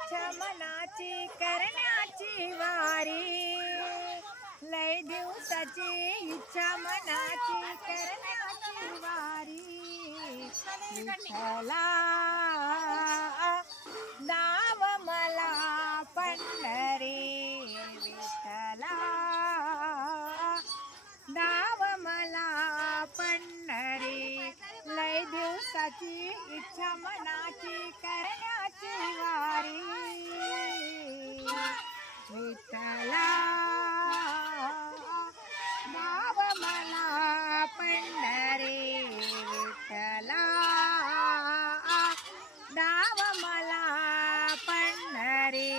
इच्छा मनाची करण्याची वारी, लय दिवसाची इच्छा मनाची करण्याची वारी. विठ्ठला नाव मला पंढरी, विठ्ठला नाव मला पंढरी, लय दिवसाची इच्छा मनाची करण्याची वारी. विठ्ठला नाव मला पंढरी, विठ्ठला नाव मला पंढरी.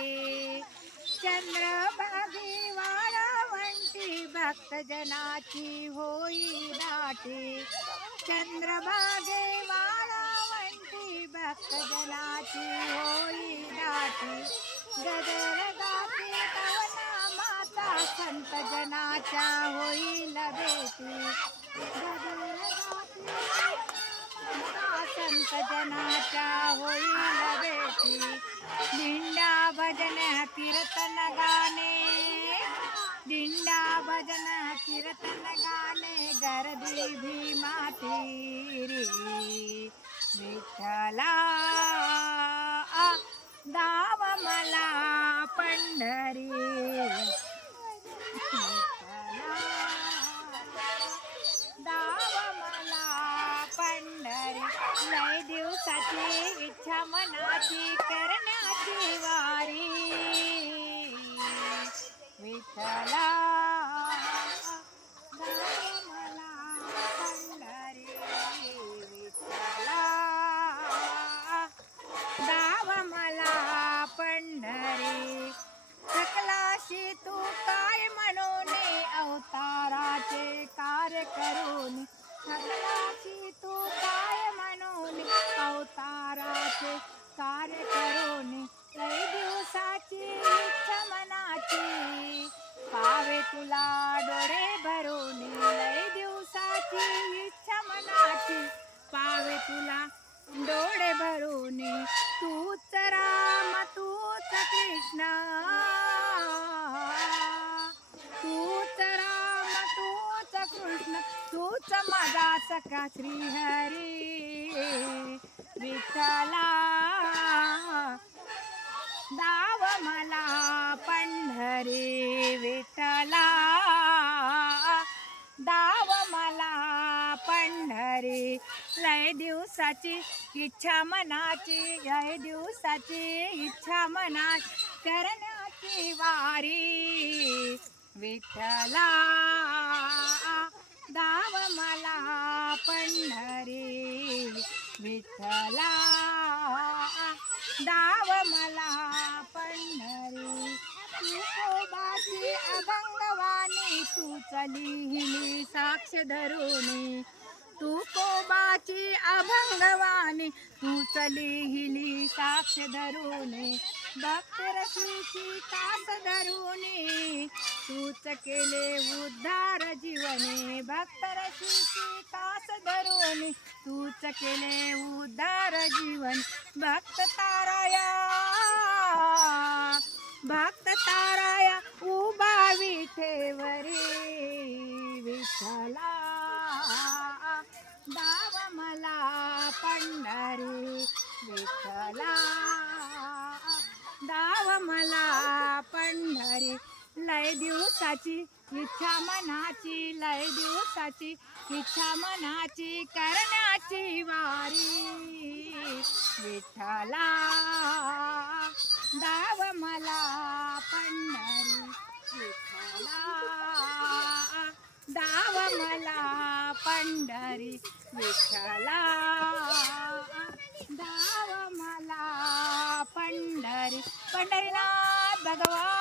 चंद्रभागी वाळवंटी भक्तजनाची होई दाटी, चंद्रभागे वाळवंटी भक्तजनाची होई दाटी. गदर गाती तवना माता संत जनाच्या होईल भेटी, गदर गाती संत जनाच्या होईल भेटी. दिंडा भजन कीर्तन गाणे, दिंडा भजन कीर्तन गाणे, गर्दी भीमातीरी. विठ्ठला दाव मला पंढरी, विठ्ठला दाव मला पंढरी, लय दिवसाची इच्छा मनाची करण्याची वारी. विठ्ठला दाव मला पंढरी, विठ्ठला दाव मला पंढरी. सकलाशी तू काय म्हणून अवताराचे कार्य करून, सकलाशी तू काय म्हणून अवताराचे कार्य करून, लय दिवसाची इच्छा मनाची पावे तुला डोळे भरून, लय दिवसाची इच्छा मनाची पावे तुला डोळे भरून. तूच राम तूच कृष्ण, तूच राम तूच कृष्ण, तूच माझा सखा श्रीहरी. विठ्ठला दाव मला पंढरी, विठ्ठला दाव मला पंढरी, लय दिवसाची इच्छा मनाची, लय दिवसाची इच्छा मनाची करण्याची वारी. विठ्ठला दाव मला पंढरी, विठ्ठला दाव मला पंढरी. तुकोबाची अभंगवाणी तू लिहिली साक्ष धरुनी, तुकोबाची अभंगवाणी तू लिहिली साक्ष धरुनी. भक्तरसीची कास धरुनी तूच केले उद्धार जीवने, भक्तरसीची कास धरुनी तूच केले उद्धार जीवन. भक्त ताराया, भक्त ताराया उभा विठेवरी. विठ्ठला दाव मला पंढरी, विठ्ठला दाव मला पंढरी, लय दिवसाची इच्छा मनाची, लय दिवसाची इच्छा मनाची करण्याची वारी. विठ्ठला दाव मला पंढरी, विठ्ठला दाव मला पंढरी, विठ्ठला दाव मला पंढरी. पंढरीनाथ भगवान